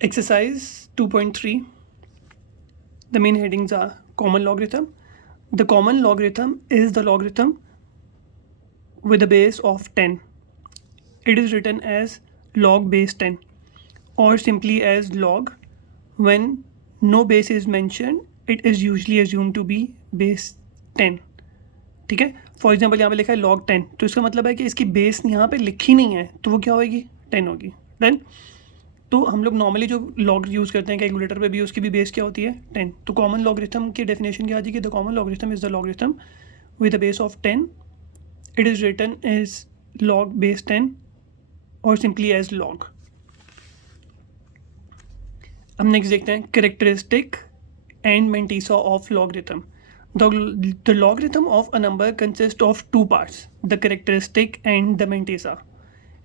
Exercise 2.3. The main headings are common logarithm. The common logarithm is the logarithm with a base of 10. It is written as log base 10 or simply as log. When no base is mentioned, it is usually assumed to be base 10. ठीक है. For example यहाँ पे लिखा है log 10, तो इसका मतलब है कि इसकी बेस यहाँ पे लिखी नहीं है, तो वो क्या होगी, 10 होगी. डन. तो हम लोग नॉर्मली जो लॉग यूज़ करते हैं कैलकुलेटर पे भी, उसकी भी बेस क्या होती है, 10. तो कॉमन लॉगरिथम की डेफिनेशन क्या आ जाएगी, the common logarithm is the logarithm with a base of 10. It is written as log base 10 और सिंपली एज log. अब नेक्स्ट देखते हैं characteristic and mantissa of logarithm. The logarithm of a number consists of two parts, the characteristic and the mantissa.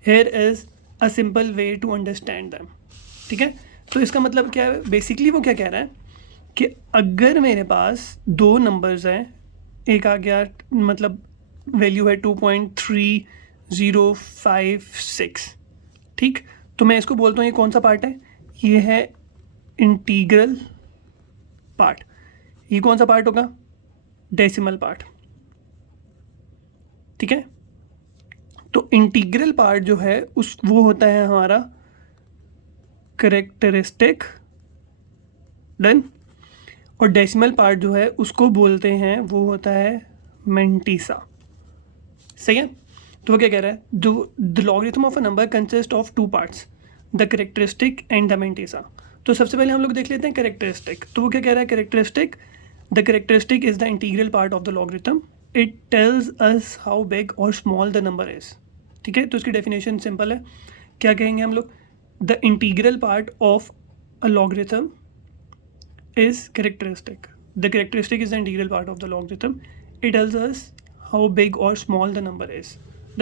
Here is a simple way to understand them. ठीक है. तो इसका मतलब क्या है, बेसिकली वो क्या कह रहा है कि अगर मेरे पास दो नंबर्स हैं, एक आ गया मतलब वैल्यू है 2.3056, ठीक. तो मैं इसको बोलता हूँ ये कौन सा पार्ट है, ये है इंटीग्रल पार्ट. ये कौन सा पार्ट होगा, डेसिमल पार्ट. ठीक है. तो इंटीग्रल पार्ट जो है उस वो होता है हमारा कैरेक्टरिस्टिक. डन. और डेसिमल पार्ट जो है उसको बोलते हैं, वो होता है मेंटिसा. सही है. तो वो क्या कह रहा है, जो the logarithm of a number consist of two parts, the characteristic and the mantissa. तो सबसे पहले हम लोग देख लेते हैं कैरेक्टरिस्टिक. तो वो क्या कह रहा है, characteristic, the characteristic is the integral part of the logarithm. It tells us how big or small the number is. ठीक है. तो इसकी डेफिनेशन सिंपल है, क्या कहेंगे हम लोग, the integral part of a logarithm is characteristic. The characteristic is the integral part of the logarithm. It tells us how big or small the number is.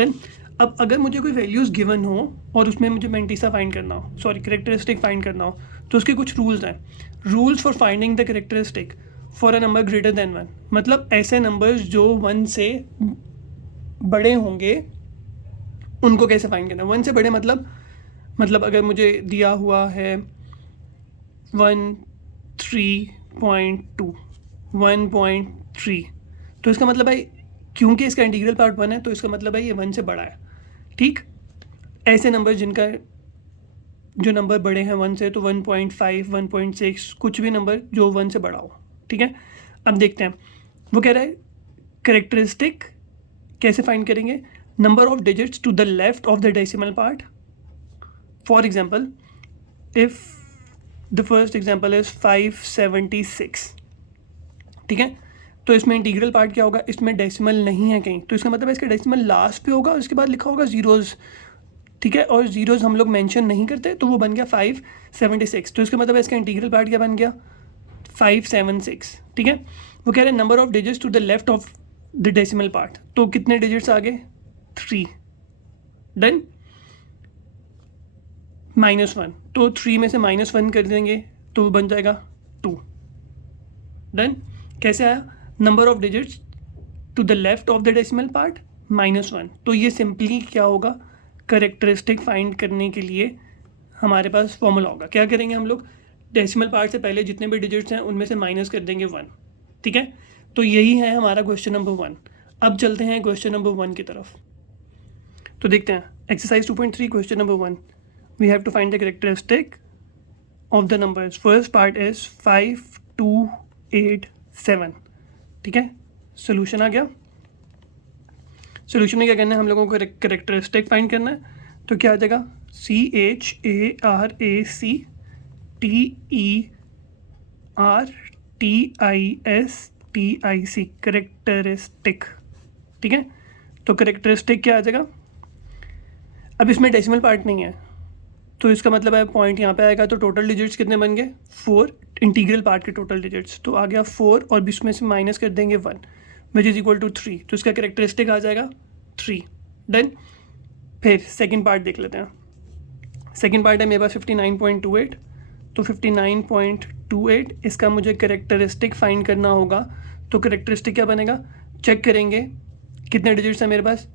Then अब अगर मुझे कोई वैल्यूज़ गिवन हो और उसमें मुझे मेंटिसा फाइंड करना हो, सॉरी कैरेक्टरिस्टिक फाइंड करना हो, तो उसके कुछ रूल्स हैं. Rules for finding the characteristic for a number greater than 1. मतलब ऐसे नंबर्स जो 1 से बड़े होंगे उनको कैसे फाइंड करना. 1 से बड़े मतलब अगर मुझे दिया हुआ है 13.2, 1.3, तो इसका मतलब है क्योंकि इसका इंटीग्रल पार्ट 1 है तो इसका मतलब है ये 1 से बड़ा है. ठीक. ऐसे नंबर जिनका जो नंबर बड़े हैं 1 से, तो 1.5, 1.6, कुछ भी नंबर जो 1 से बड़ा हो. ठीक है. अब देखते हैं वो कह रहा है कैरेक्टरिस्टिक कैसे फाइंड करेंगे, number of digits to the left of the decimal part. For example if the first example is 576. ठीक है. तो इसमें इंटीग्रल पार्ट क्या होगा, इसमें डेसिमल नहीं है कहीं, तो इसका मतलब है इसका डेसिमल लास्ट पे होगा और उसके बाद लिखा होगा जीरोज़. ठीक है. और जीरोज़ हम लोग मेंशन नहीं करते, तो वो बन गया 576. तो इसका मतलब है इसका इंटीग्रल पार्ट क्या बन गया, 576. ठीक है. वो कह रहे हैं number of digits to the left of the decimal part. तो कितने डिजिट्स आ गए, 3. डन. -1, तो 3 में से -1 कर देंगे तो वो बन जाएगा 2. डन. कैसे आया, number of digits to the left of the decimal part -1. तो ये सिंपली क्या होगा, कैरेक्टरिस्टिक फाइंड करने के लिए हमारे पास फॉर्मूला होगा. क्या करेंगे हम लोग, डेसिमल पार्ट से पहले जितने भी डिजिट्स हैं उनमें से माइनस कर देंगे 1. ठीक है. तो यही है हमारा क्वेश्चन नंबर 1. अब चलते हैं क्वेश्चन नंबर 1 की तरफ. तो देखते हैं exercise 2.3 question number 1. We have to find the characteristic of the numbers. First part is 5287. ठीक है. सोल्यूशन आ गया. सोल्यूशन में क्या करना है, हम लोगों को कैरेक्टरिस्टिक फाइंड करना है. तो क्या आ जाएगा, CHARACTERTISTIC, कैरेक्टरिस्टिक. ठीक है. तो कैरेक्टरिस्टिक क्या आ जाएगा, अब इसमें डेसिमल पार्ट नहीं है तो इसका मतलब है पॉइंट यहाँ पे आएगा, तो टोटल डिजिट्स कितने बन गए, 4. इंटीग्रल पार्ट के टोटल डिजिट्स तो आ गया 4 और बीच में से माइनस कर देंगे 1 विच इज़ इक्वल टू 3. तो इसका कैरेक्टरिस्टिक आ जाएगा 3. डन. फिर सेकंड पार्ट देख लेते हैं. सेकंड पार्ट है मेरे पास 59.28. तो 59.28 इसका मुझे कैरेक्टरिस्टिक फाइंड करना होगा. तो कैरेक्टरिस्टिक क्या बनेगा, चेक करेंगे कितने डिजिट्स हैं मेरे पास,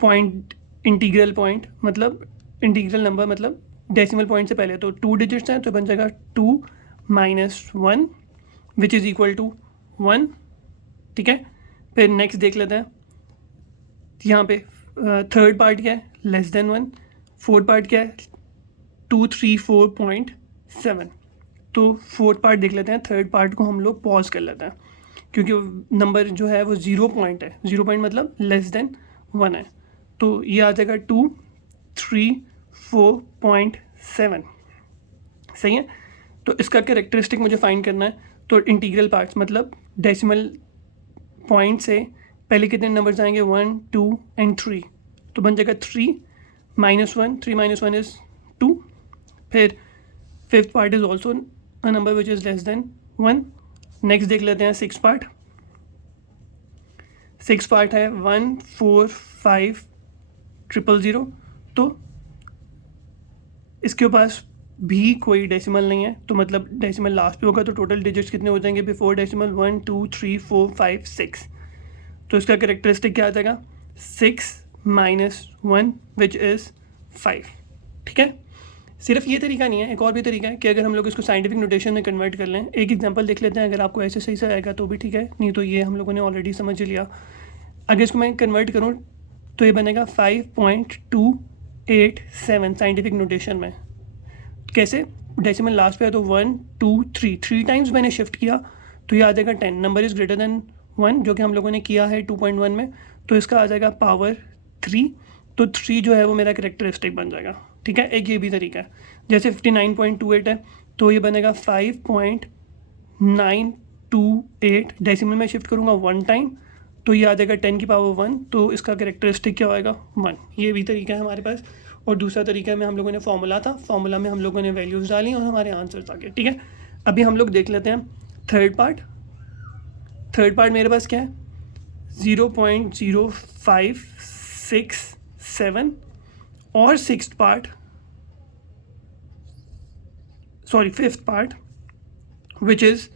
पॉइंट इंटीग्रल पॉइंट मतलब इंटीग्रल नंबर मतलब डेसिमल पॉइंट से पहले, तो 2 डिजिट्स हैं तो बन जाएगा 2 - 1 विच इज़ इक्वल टू 1, ठीक है। फिर नेक्स्ट देख लेते हैं, यहाँ पे थर्ड पार्ट क्या है, लेस देन 1, फोर्थ पार्ट क्या है 234.7। तो फोर्थ पार्ट देख लेते हैं, थर्ड पार्ट को हम लोग पॉज कर लेते हैं क्योंकि नंबर जो है वो 0 पॉइंट है, 0 पॉइंट मतलब लेस देन 1 है, तो ये आ जाएगा 234.7, सही है। तो इसका कैरेक्टरिस्टिक मुझे फाइंड करना है, तो इंटीग्रल पार्ट्स मतलब डेसिमल पॉइंट से पहले कितने नंबर्स आएंगे 1, 2 एंड 3, तो बन जाएगा 3 - 1, 3 - 1 इज़ 2। फिर fifth part is also a number which is less than 1। Next देख लेते हैं सिक्स पार्ट। सिक्स पार्ट है 145,000, तो इसके पास भी कोई डेसिमल नहीं है, तो मतलब डेसिमल लास्ट पे होगा, तो टोटल डिजिट्स कितने हो जाएंगे बिफोर डेसिमल 1, 2, 3, 4, 5, 6। तो इसका कैरेक्टरिस्टिक क्या आ जाएगा 6 - 1 विच इज़ 5, ठीक है। सिर्फ ये तरीका नहीं है, एक और भी तरीका है कि अगर हम लोग इसको साइंटिफिक नोटेशन में कन्वर्ट कर लें। एक एग्जांपल देख लेते हैं, अगर आपको ऐसे सही से आएगा तो भी ठीक है, नहीं तो ये हम लोगों ने ऑलरेडी समझ लिया। अगर इसको मैं कन्वर्ट करूँ तो ये बनेगा 5.287 साइंटिफिक नोटेशन में। कैसे, डेसिमल लास्ट पे है तो 1, 2, 3 टाइम्स मैंने शिफ्ट किया तो ये आ जाएगा 10, नंबर इज़ ग्रेटर देन 1 जो कि हम लोगों ने किया है 2.1 में, तो इसका आ जाएगा पावर 3, तो 3 जो है वो मेरा कैरेक्टरिस्टिक बन जाएगा, ठीक है। एक ये भी तरीका है, जैसे 59.28 है तो ये बनेगा 5.928, डेसिमल में शिफ्ट करूँगा 1 टाइम तो ये आ जाएगा 10 की पावर 1, तो इसका कैरेक्टरिस्टिक क्या होएगा 1। ये भी तरीका है हमारे पास। और दूसरा तरीका में हम लोगों ने फार्मूला था, फार्मूला में हम लोगों ने वैल्यूज़ डाली और हमारे आंसर्स आ गए, ठीक है। अभी हम लोग देख लेते हैं थर्ड पार्ट। थर्ड पार्ट मेरे पास क्या है 0.0567 और फिफ्थ पार्ट विच इज़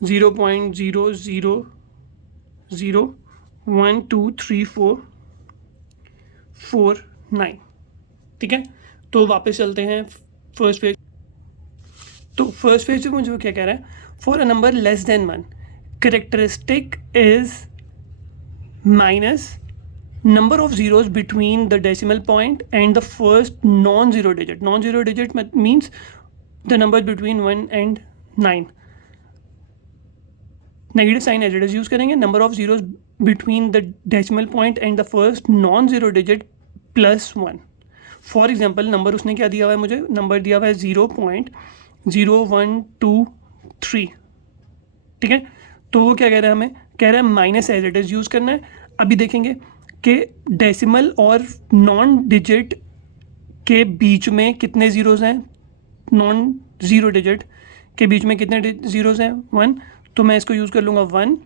0.0001234449, ठीक है। तो वापस चलते हैं फर्स्ट पेज। तो फर्स्ट पेज में मुझे क्या कह रहा है, for a number less than 1 characteristic is minus number of zeros between the decimal point and the first non-zero digit. Non-zero digit means the numbers between 1 and 9. Negative sign as it is use करेंगे, number of zeros between the decimal point and the first non-zero digit plus 1. For example number उसने क्या दिया हुआ है, मुझे number दिया हुआ है 0.0123, ठीक है। तो वो क्या कह रहा है, हमें कह रहा है minus as it is use करना है। अभी देखेंगे कि डेसिमल और नॉन डिजिट के बीच में कितने ज़ीरोज़ हैं, नॉन ज़ीरो डिजिट के बीच में कितने ज़ीरोज़ हैं 1, तो मैं इसको यूज़ कर लूँगा 1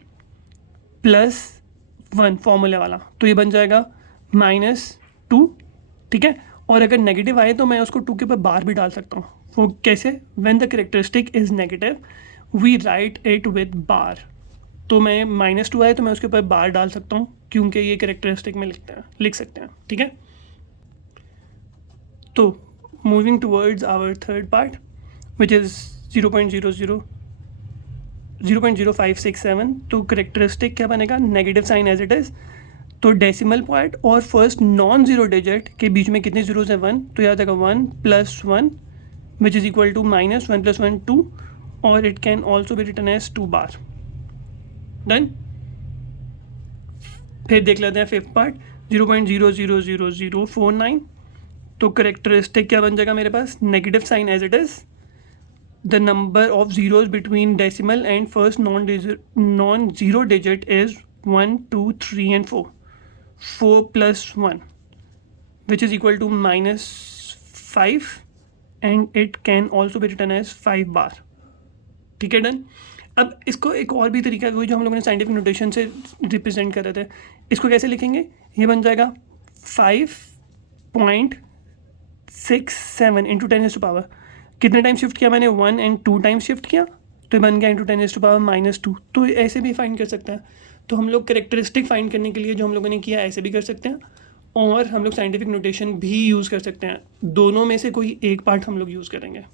+ 1 फॉर्मूले वाला, तो ये बन जाएगा -2, ठीक है। और अगर नेगेटिव आए तो मैं उसको 2 के ऊपर बार भी डाल सकता हूँ। वो कैसे, when the characteristic is negative we write it with bar, तो मैं -2 आए तो मैं उसके ऊपर बार डाल सकता हूँ क्योंकि ये कैरेक्टरिस्टिक में लिख सकते हैं, ठीक है। तो moving towards our third part which is 0.0567, तो कैरेक्टरिस्टिक क्या बनेगा, negative sign as it is. तो डेसिमल पॉइंट और फर्स्ट नॉन ज़ीरो डिजिट के बीच में कितने ज़ीरोज़ हैं 1, तो याद आएगा 1 + 1 विच इज़ इक्वल टू -1 + 1 2, और it can also be written as 2 बार। डन। फिर देख लेते हैं फिफ्थ पार्ट 0.000049, तो करेक्टरिस्टिक क्या बन जाएगा मेरे पास, negative sign as it is, the number of zeros between decimal and first non zero digit is 1, 2, 3 and 4, 4 + 1 which is equal to -5 and it can also be written as 5 बार, ठीक है। Done. अब इसको एक और भी तरीका है, वही जो हम लोगों ने साइंटिफिक नोटेशन से रिप्रेजेंट कर रहे थे, इसको कैसे लिखेंगे, ये बन जाएगा 5.67 × 10⁻⁻, कितने टाइम शिफ्ट किया मैंने 1 और 2 टाइम्स शिफ्ट किया, तो ये बन गया × 10⁻⁻²। तो ऐसे भी फाइंड कर सकते हैं। तो हम लोग कैरेक्टरिस्टिक फाइंड करने के लिए जो हम लोगों ने किया ऐसे भी कर सकते हैं, और हम लोग साइंटिफिक नोटेशन भी यूज़ कर सकते हैं। दोनों में से कोई एक पार्ट हम लोग यूज़ करेंगे।